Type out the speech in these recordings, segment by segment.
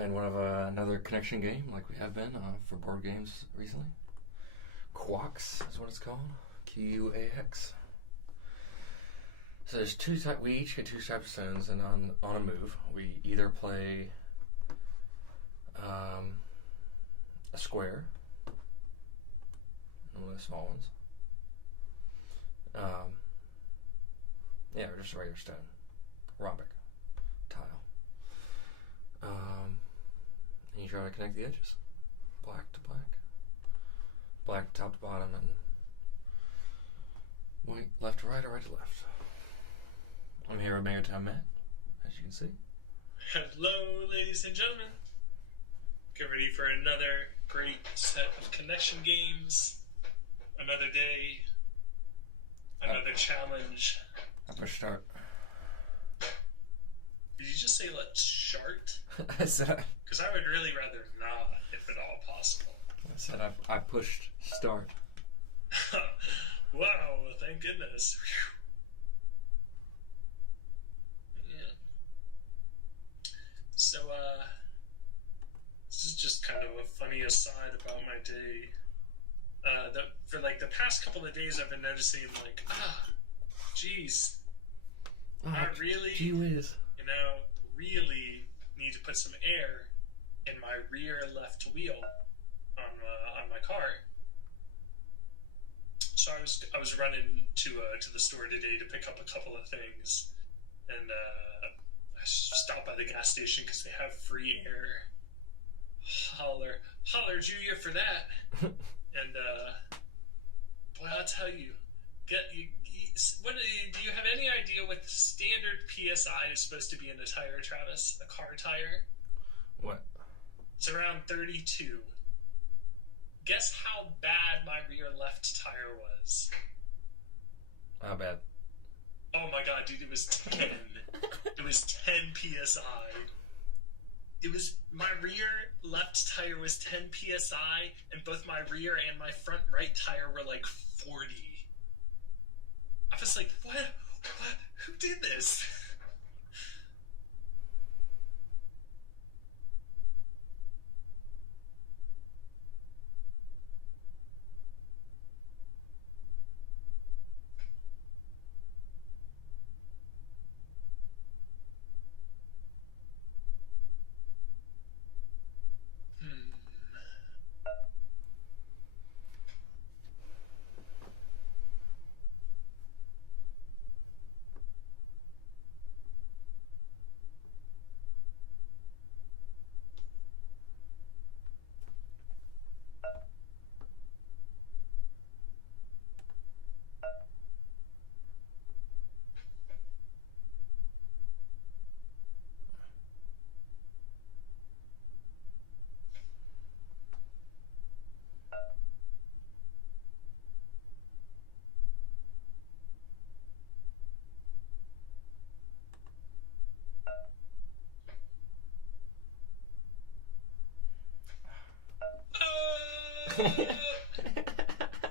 playing one of another connection game, like we have been for board games recently. Quax is what it's called. Q-A-X. So there's two types. We each get two types of stones, and on a move, we either play a square, one of the small ones. Yeah, or just a regular stone, rhombic tile. And you try to connect the edges, black to black, black top to bottom, and white left to right, or right to left. I'm here with MangoTownMatt, as you can see. Hello, ladies and gentlemen. Get ready for another great set of connection games. Another day. Another challenge. I push start. Did you just say let's start? I said. Because I would really rather not, if at all possible. I said I pushed start. Wow, thank goodness. Yeah. So, this is just kind of a funny aside about my day. For like the past couple of days, I've been noticing like, geez, I really, gee whiz. really need to put some air in my rear left wheel on my car. So I was running to the store today to pick up a couple of things, and I stopped by the gas station because they have free air. Holler, Julia, for that. And boy, I'll tell you, do you have any idea what the standard PSI is supposed to be in a tire, Travis? A car tire? What? It's around 32. Guess how bad my rear left tire was? How bad? Oh my god, dude, it was 10. It was 10 PSI. It was, my rear left tire was 10 PSI, and both my rear and my front right tire were like 40. I was like, what? Who did this?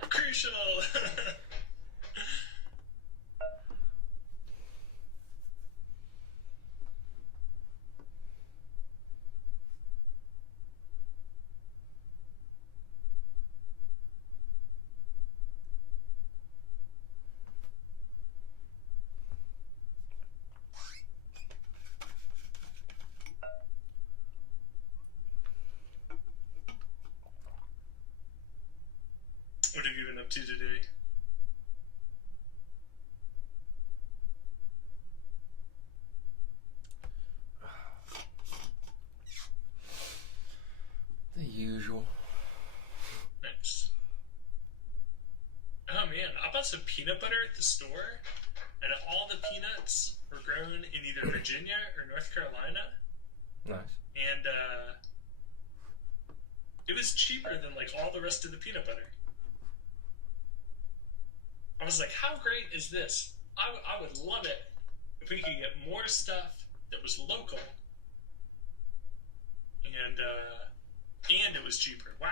Crucial. What have you been up to today? The usual. Nice. Oh man, I bought some peanut butter at the store, and all the peanuts were grown in either Virginia or North Carolina. Nice. And it was cheaper than like all the rest of the peanut butter. I was like, how great is this? I would love it if we could get more stuff that was local and it was cheaper. Wow.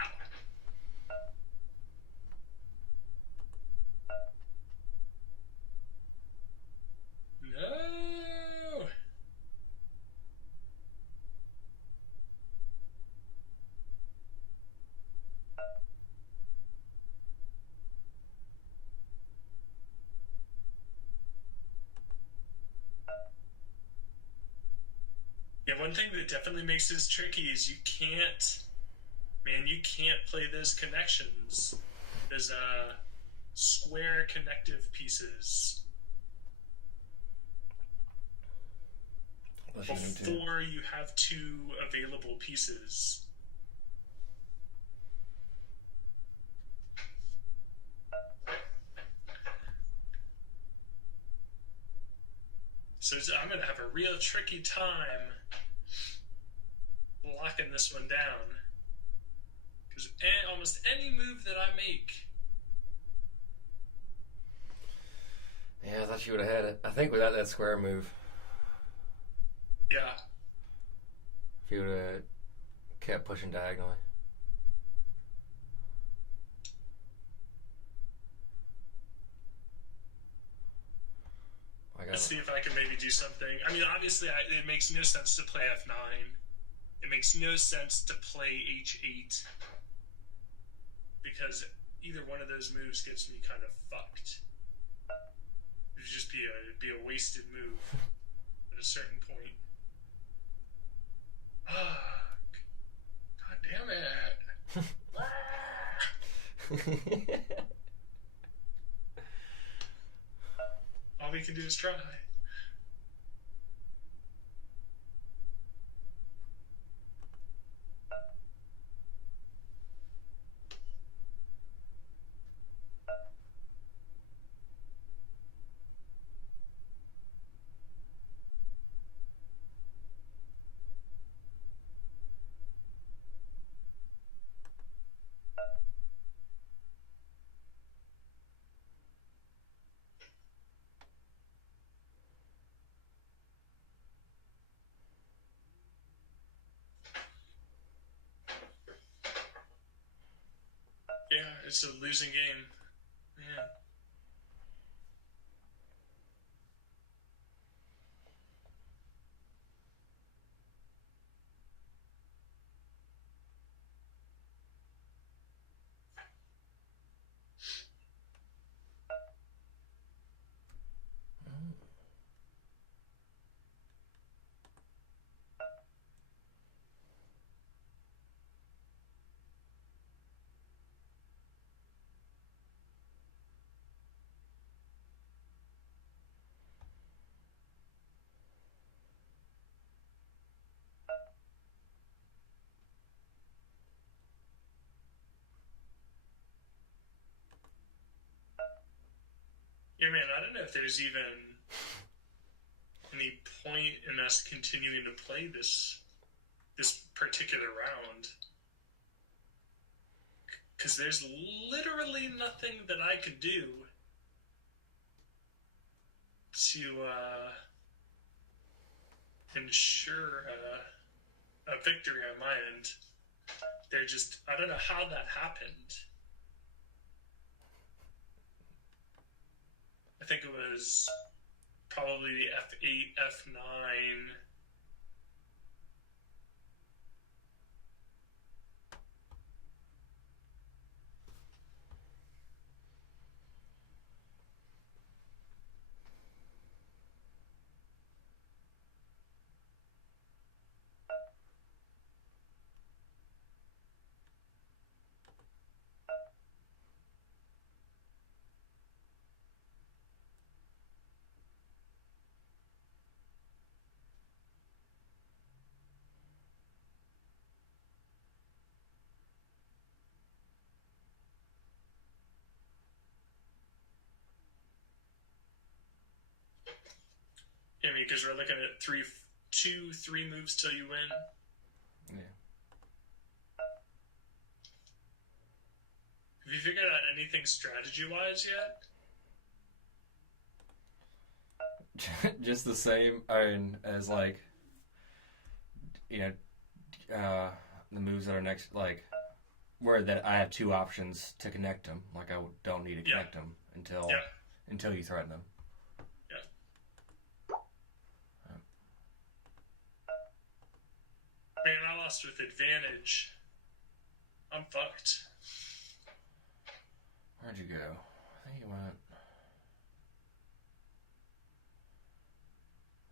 No. Yeah, one thing that definitely makes this tricky is you can't play those connections. Those square connective pieces before you have two available pieces. So I'm going to have a real tricky time locking this one down. Because almost any move that I make... Yeah, I thought you would have had it. I think without that square move. Yeah. If you would have kept pushing diagonally. Let's see if I can maybe do something. I mean, obviously, it makes no sense to play F9. It makes no sense to play H8. Because either one of those moves gets me kind of fucked. It would just be a wasted move at a certain point. God damn it. All we can do is try. Yeah, it's a losing game. Man. Yeah, man, I don't know if there's even any point in us continuing to play this particular round. Because there's literally nothing that I can do to ensure a victory on my end. They're just, I don't know how that happened. I think it was probably F8, F9. I mean, because we're looking at 3 moves till you win. Yeah. Have you figured out anything strategy-wise yet? Just the same, as like, the moves that are next, like, where that I have two options to connect them. Like, I don't need to connect them until you threaten them. Man, I lost with advantage. I'm fucked. Where'd you go? I think you went...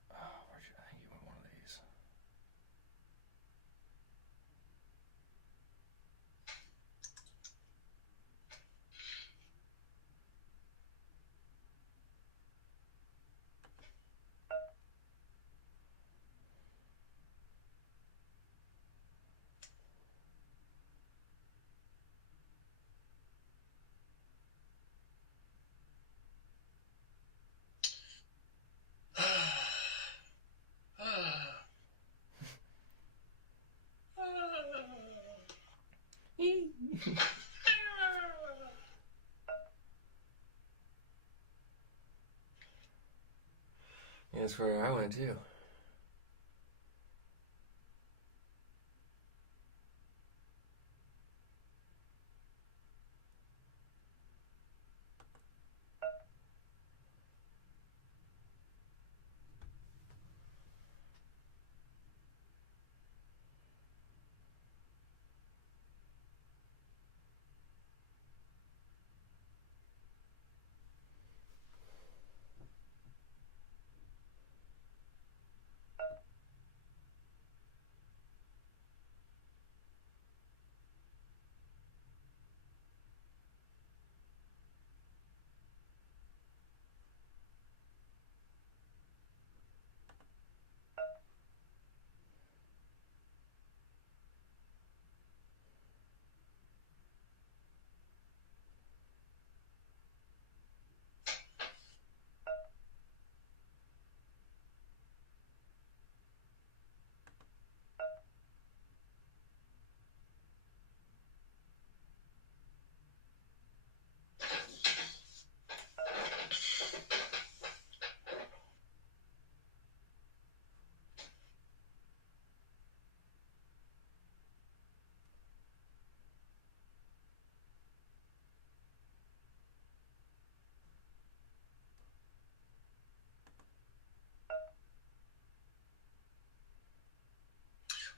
I think you went one of these. Yeah, that's where I went too.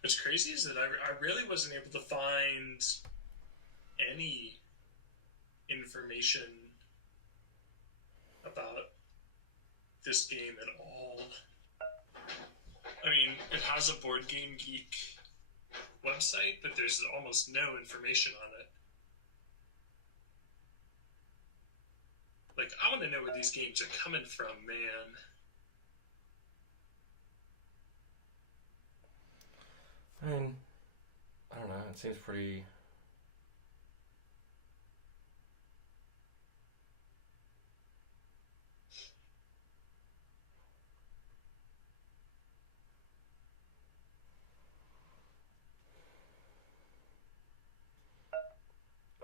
What's crazy is that I really wasn't able to find any information about this game at all. I mean, it has a Board Game Geek website, but there's almost no information on it. Like, I want to know where these games are coming from, man. I mean, I don't know. It seems pretty.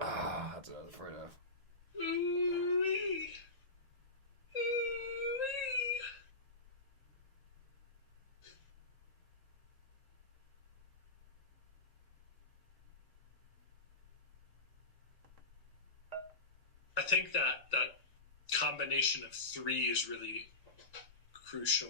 Ah, that's what I was afraid of. Ooh-wee. Ooh-wee. I think that combination of three is really crucial.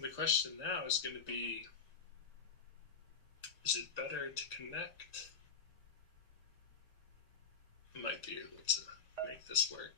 The question now is going to be, is it better to connect? I might be able to make this work.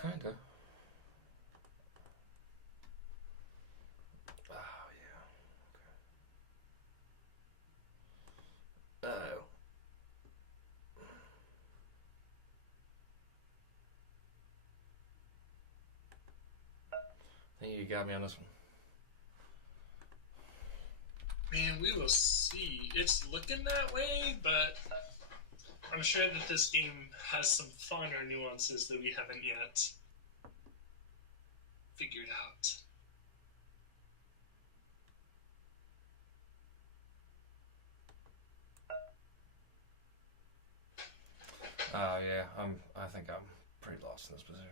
Kinda. Oh, yeah. Okay. Oh. I think you got me on this one. Man, we will see. It's looking that way, but I'm sure that this game has some fun or nuances that we haven't yet figured out. Yeah, I think I'm pretty lost in this position.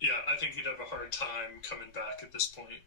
Yeah, I think you'd have a hard time coming back at this point.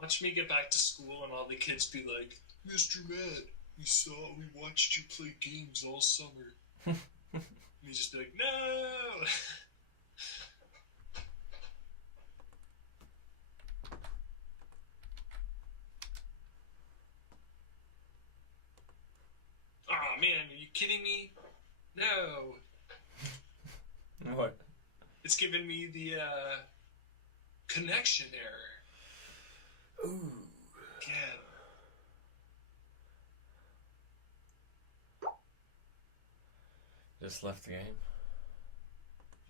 Watch me get back to school and all the kids be like, Mr. Matt, we watched you play games all summer. And you just be like, no! Aw, man, are you kidding me? No. What? It's giving me the, connection error. Ooh. Again. Just left the game.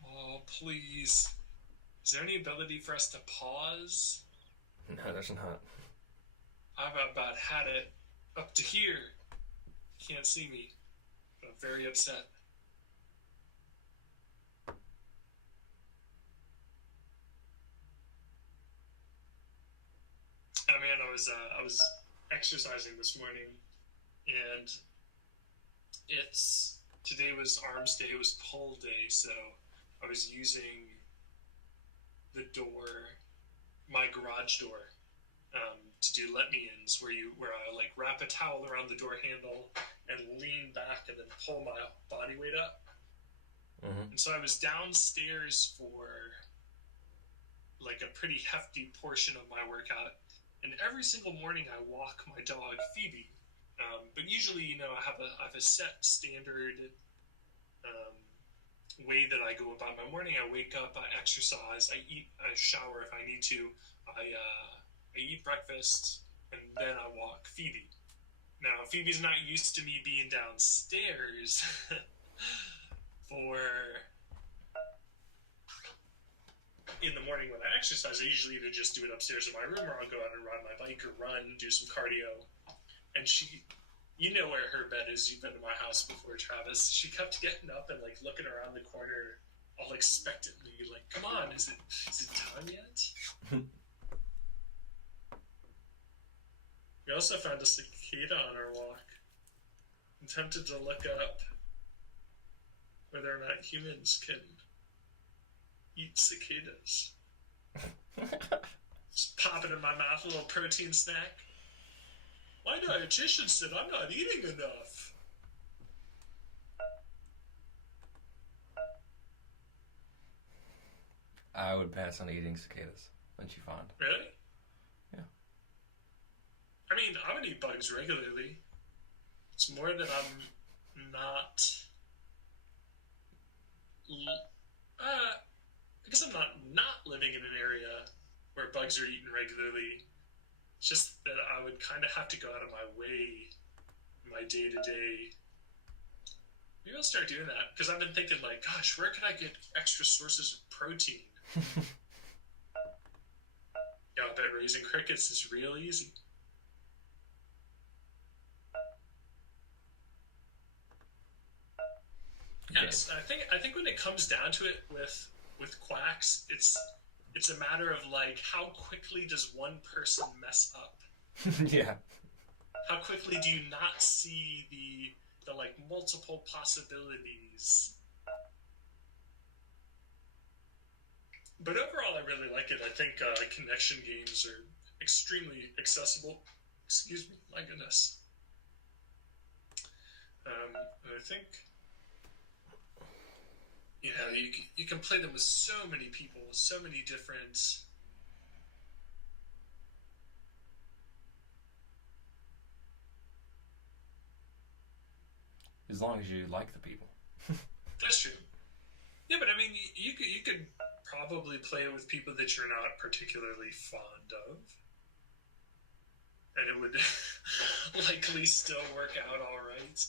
Oh, please. Is there any ability for us to pause? No, there's not. I've about had it up to here. You can't see me. But I'm very upset. Oh man, I was exercising this morning, and today was arms day, it was pull day, so I was using the door, my garage door, to do let-me-ins, where I like wrap a towel around the door handle and lean back and then pull my body weight up. Mm-hmm. And so I was downstairs for like a pretty hefty portion of my workout. And every single morning I walk my dog, Phoebe. But usually, I have a set standard way that I go about my morning. I wake up, I exercise, I shower if I need to, I eat breakfast, and then I walk Phoebe. Now, Phoebe's not used to me being downstairs for... In the morning when I exercise, I usually either just do it upstairs in my room, or I'll go out and ride my bike or run, do some cardio. And you know where her bed is. You've been to my house before, Travis. She kept getting up and like looking around the corner, all expectantly, like, "Come on, is it time yet?" We also found a cicada on our walk. I'm tempted to look up whether or not humans can eat cicadas. Just pop it in my mouth, a little protein snack. My dietitian said I'm not eating enough. I would pass on eating cicadas. Wouldn't you find? Really? Yeah. I mean, I would eat bugs regularly. It's more that I'm not... I guess I'm not living in an area where bugs are eaten regularly. It's just that I would kind of have to go out of my way in my day-to-day. Maybe I'll start doing that, because I've been thinking, like, gosh, where can I get extra sources of protein? Yeah, I bet raising crickets is real easy. Yes, I think when it comes down to it with Quax, it's a matter of like how quickly does one person mess up? Yeah. How quickly do you not see the like multiple possibilities. But overall, I really like it. I think connection games are extremely accessible. Excuse me, my goodness. And I think, you know, you can play them with so many people, so many different. As long as you like the people. That's true. Yeah, but I mean, you could probably play it with people that you're not particularly fond of, and it would likely still work out all right.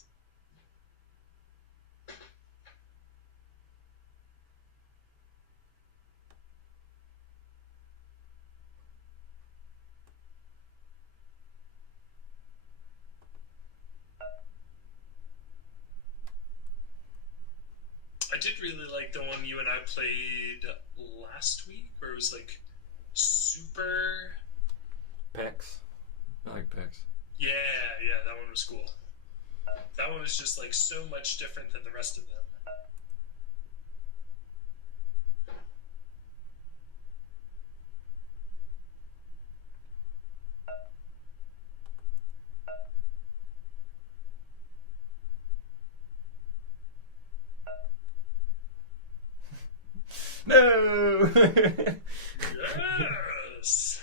I did really like the one you and I played last week, where it was like super. PEX. I like PEX. Yeah, that one was cool. That one was just like so much different than the rest of them. No! Yes!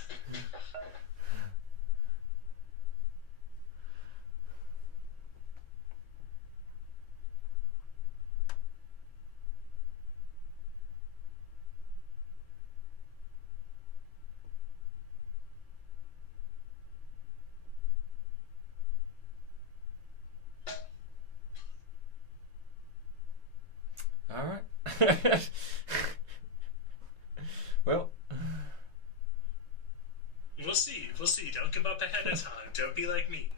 All right. Well, We'll see. We'll see. Don't give up ahead of time. Don't be like me.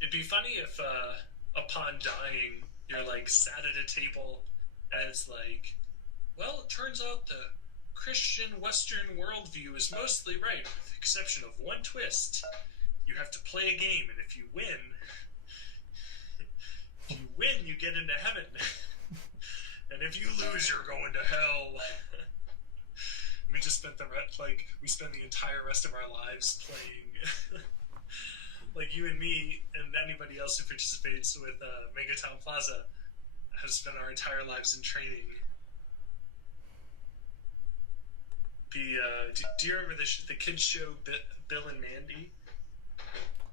It'd be funny if, upon dying, you're like sat at a table and it's like, well, it turns out the Christian Western worldview is mostly right, with the exception of one twist. You have to play a game, and if you win, you get into heaven. And if you lose, you're going to hell. We just spent we spend the entire rest of our lives playing. Like you and me and anybody else who participates with MangoTown Plaza have spent our entire lives in training. Do you remember the kids show Bill and Mandy?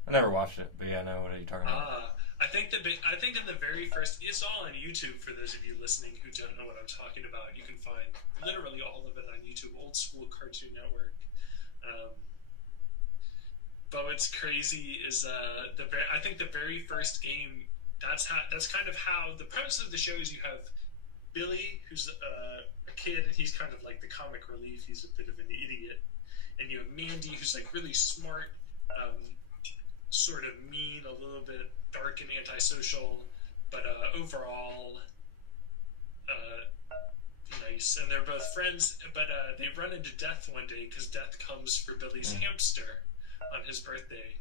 I never watched it, but yeah, I know what are you talking about. I think in the very first, it's all on YouTube for those of you listening who don't know what I'm talking about. You can find literally all of it on YouTube, old school Cartoon Network. But what's crazy is I think the very first game. That's kind of how the premise of the show is. You have Billy, who's a kid, and he's kind of like the comic relief. He's a bit of an idiot, and you have Mandy, who's like really smart, sort of mean, a little bit dark and antisocial, but overall nice. And they're both friends, but they run into Death one day because Death comes for Billy's hamster on his birthday,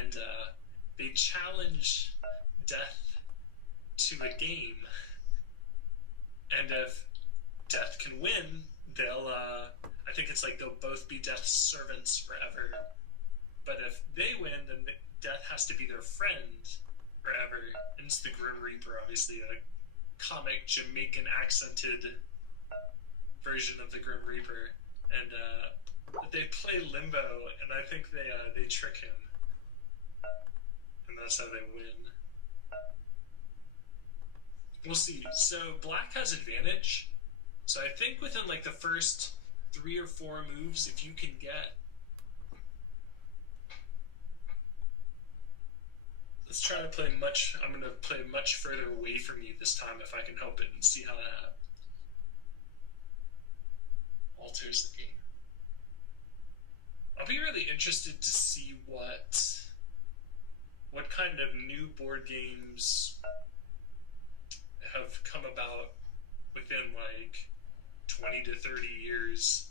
and they challenge Death to a game, and if Death can win, they'll I think it's like they'll both be Death's servants forever. But if they win, then Death has to be their friend forever. And it's the Grim Reaper, obviously a comic Jamaican accented version of the Grim Reaper, and they play Limbo, and I think they trick him, and that's how they win. We'll see. So Black has advantage. So I think within like the first 3 or 4 moves, if you can get. Let's try to play much. I'm going to play much further away from you this time if I can help it, and see how that. I'll alters the game. I'll be really interested to see what kind of new board games have come about within like 20 to 30 years.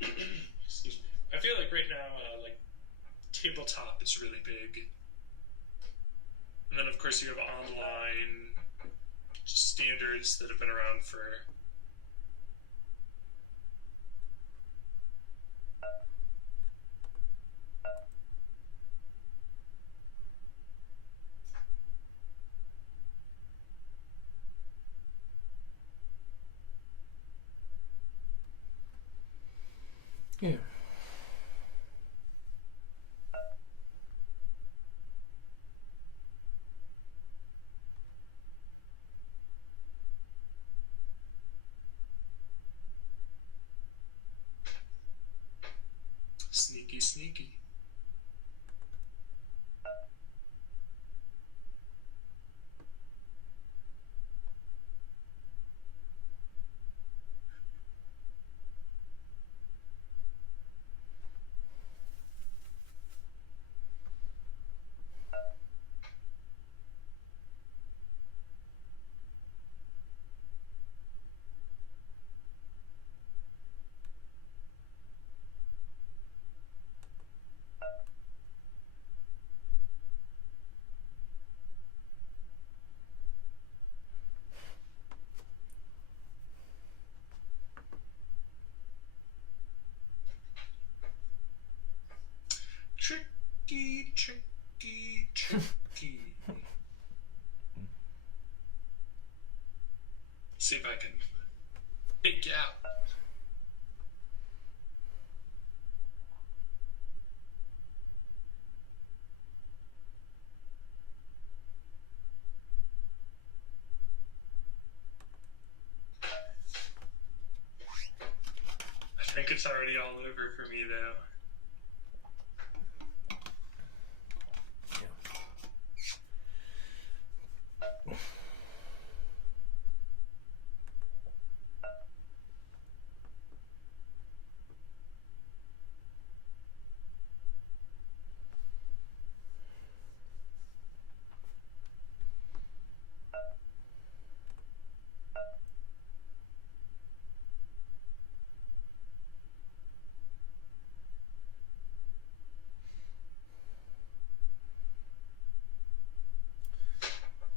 Excuse me. I feel like right now, like tabletop is really big, and then of course you have online standards that have been around for. Yeah. Sneaky, sneaky. Tricky, tricky, tricky. See if I can pick you out. I think it's already all over for me, though.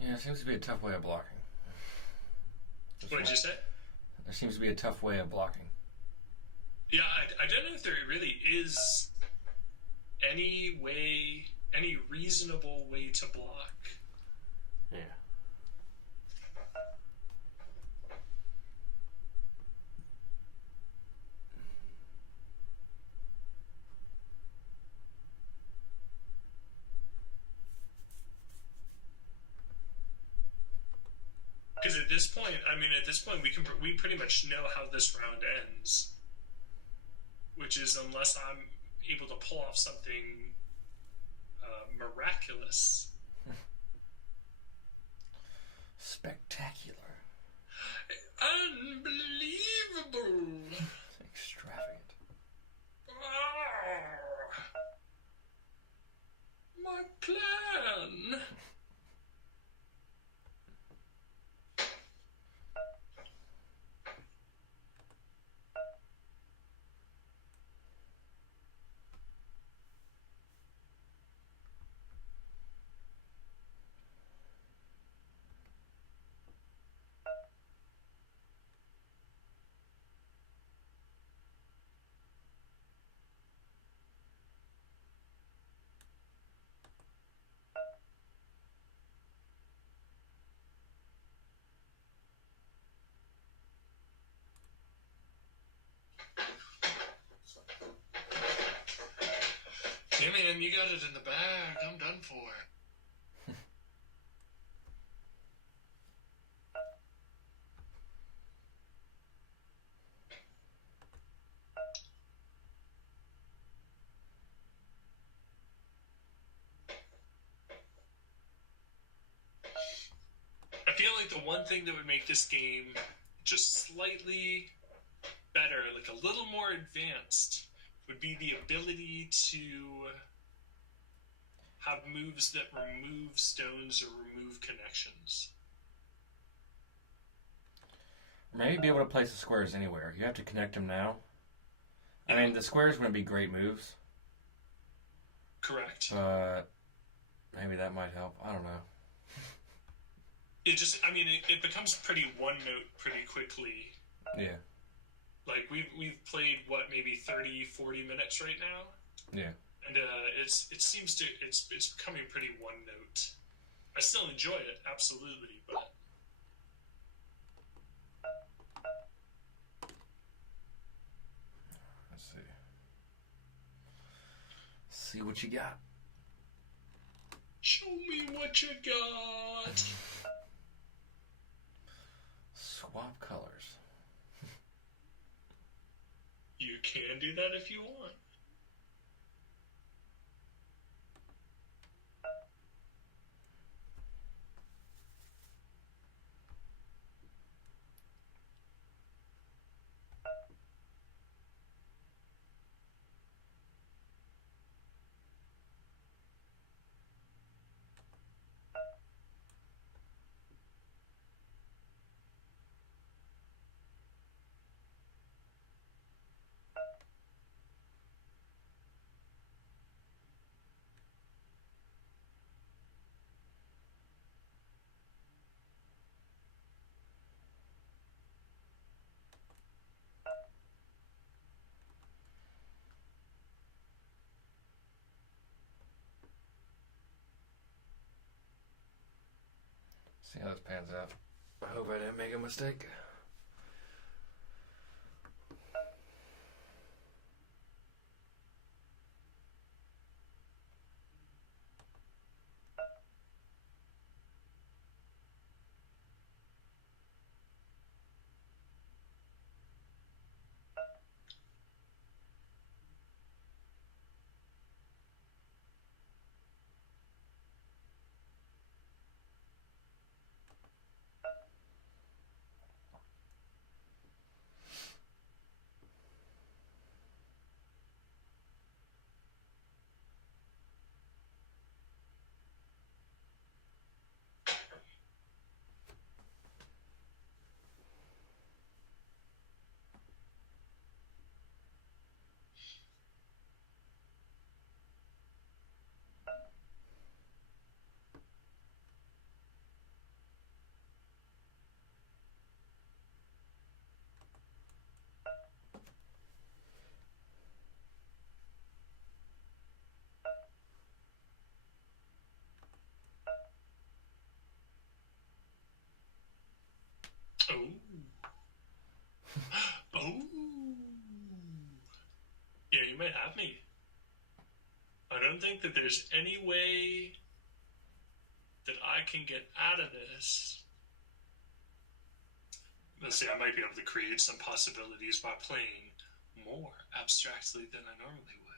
Yeah, it seems to be a tough way of blocking. What did you say? There seems to be a tough way of blocking. Yeah, I don't know if there really is any reasonable way to block. Yeah. Because at this point, we pretty much know how this round ends, which is unless I'm able to pull off something miraculous, Spectacular. unbelievable, Extravagant. My plan. Hey man, you got it in the bag. I'm done for. I feel like the one thing that would make this game just slightly better, like a little more advanced, would be the ability to have moves that remove stones or remove connections. Maybe be able to place the squares anywhere. You have to connect them now. I mean, the squares wouldn't be great moves. Correct. But maybe that might help. I don't know. It just, I mean, it becomes pretty one note pretty quickly. Yeah. Like, we've played, what, maybe 30, 40 minutes right now? Yeah. And it's becoming pretty one note. I still enjoy it, absolutely, but... Let's see. See what you got. Show me what you got! Swap colors. You can do that if you want. See how this pans out. I hope I didn't make a mistake. Oh. Oh. Yeah, you might have me. I don't think that there's any way that I can get out of this. Let's say I might be able to create some possibilities by playing more abstractly than I normally would.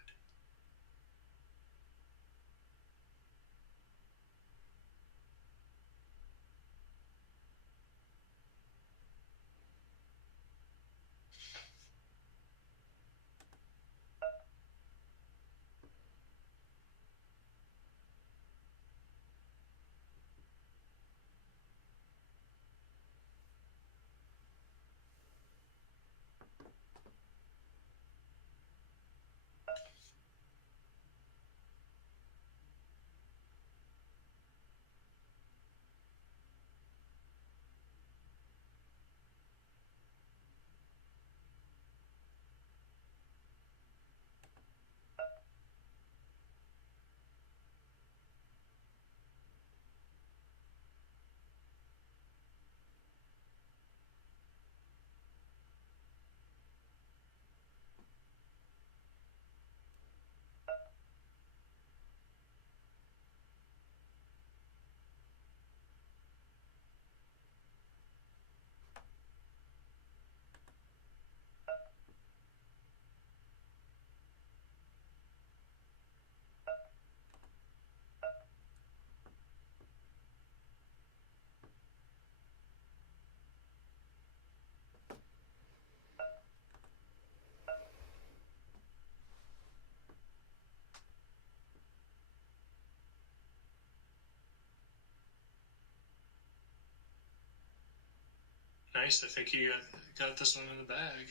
Nice. I think you got this one in the bag.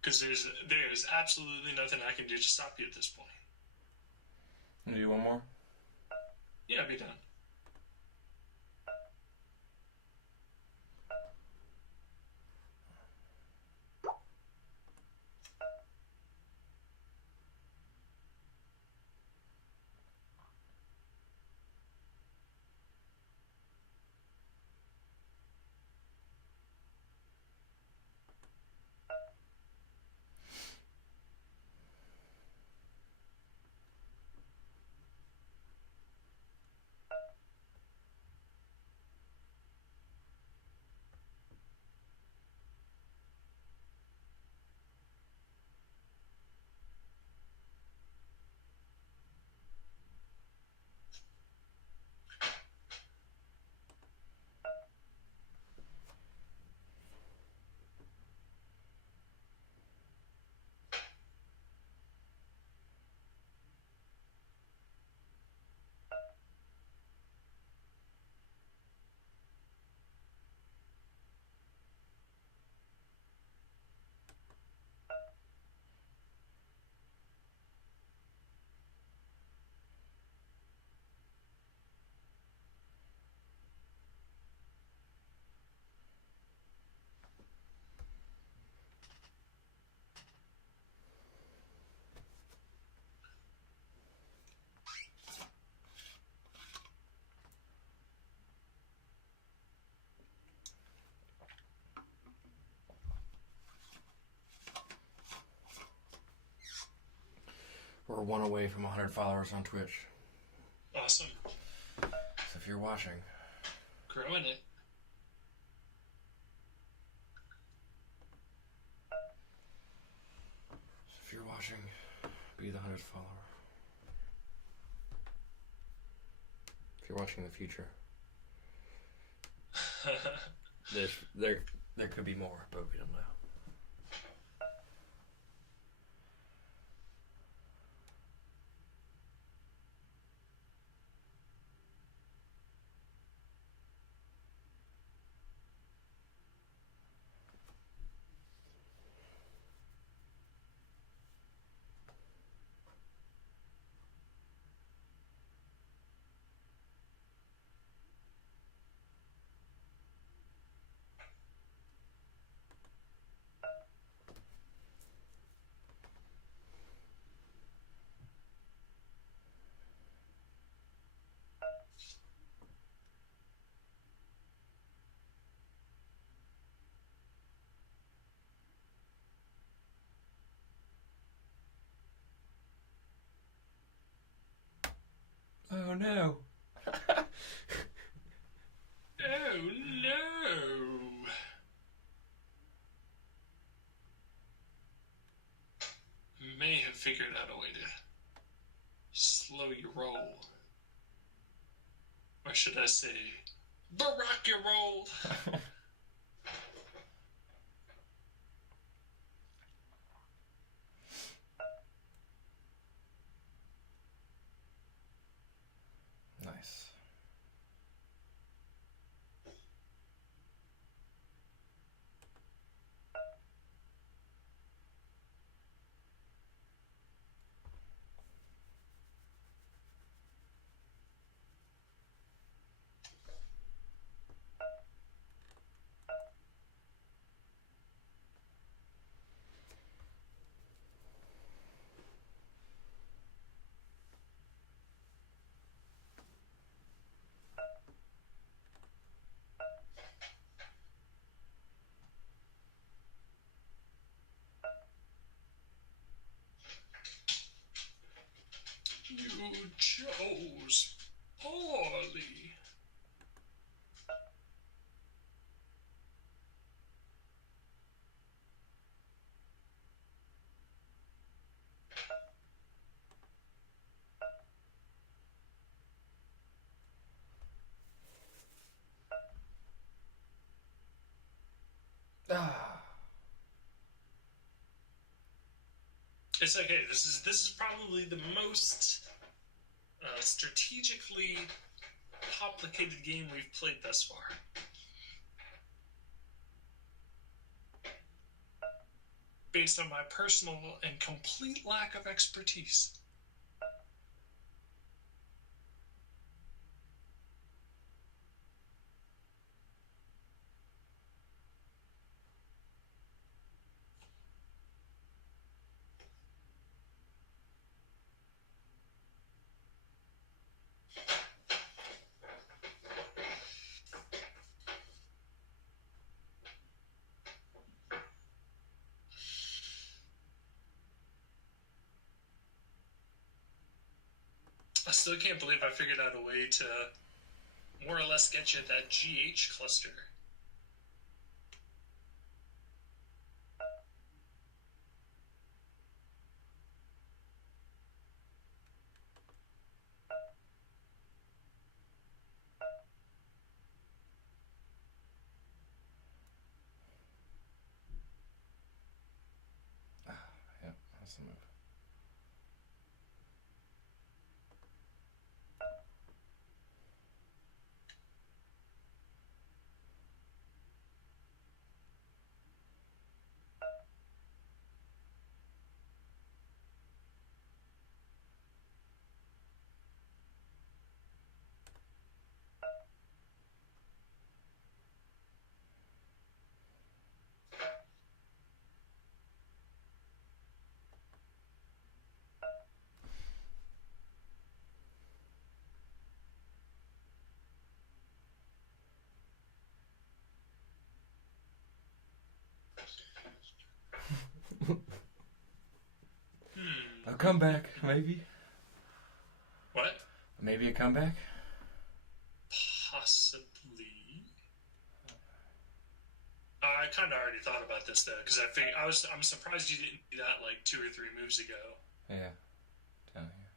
Because there's absolutely nothing I can do to stop you at this point. Can you do one more? Yeah, be done. We're one away from 100 followers on Twitch. Awesome. So if you're watching, Growing it. be the 100th follower. If you're watching in the future, there could be more, but we don't know. Oh no! Oh no! May have figured out a way to slow your roll. Or should I say, Barack your roll? Nice. You chose poorly. Ah. It's okay. This is probably the most strategically complicated game we've played thus far. Based on my personal and complete lack of expertise. I still can't believe I figured out a way to more or less get you that GH cluster. Yeah, that's the move. A comeback, maybe. What? Maybe a comeback? Possibly. I kind of already thought about this though, because I'm surprised you didn't do that like 2 or 3 moves ago. Yeah, down here.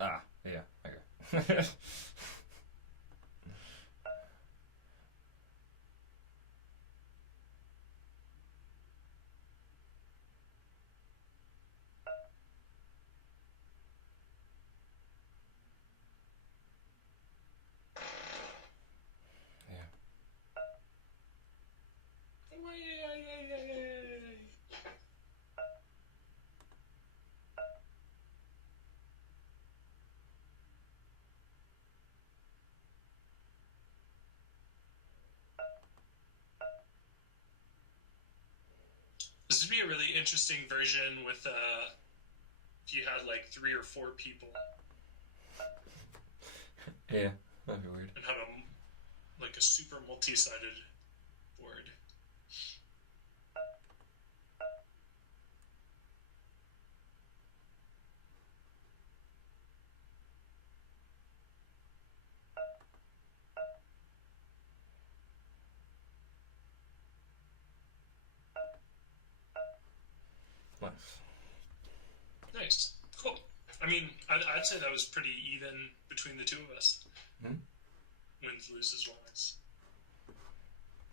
Ah, yeah, okay. This would be a really interesting version with if you had like 3 or 4 people. Yeah, that'd be weird. And had like a super multi-sided board. Nice. Nice. Cool. I mean, I'd say that was pretty even between the two of us. Mm-hmm. Wins, loses, wise.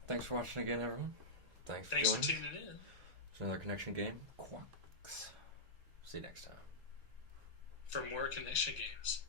Thanks for watching again, everyone. Thanks for tuning in. It's another connection game. Quax. See you next time. For more connection games.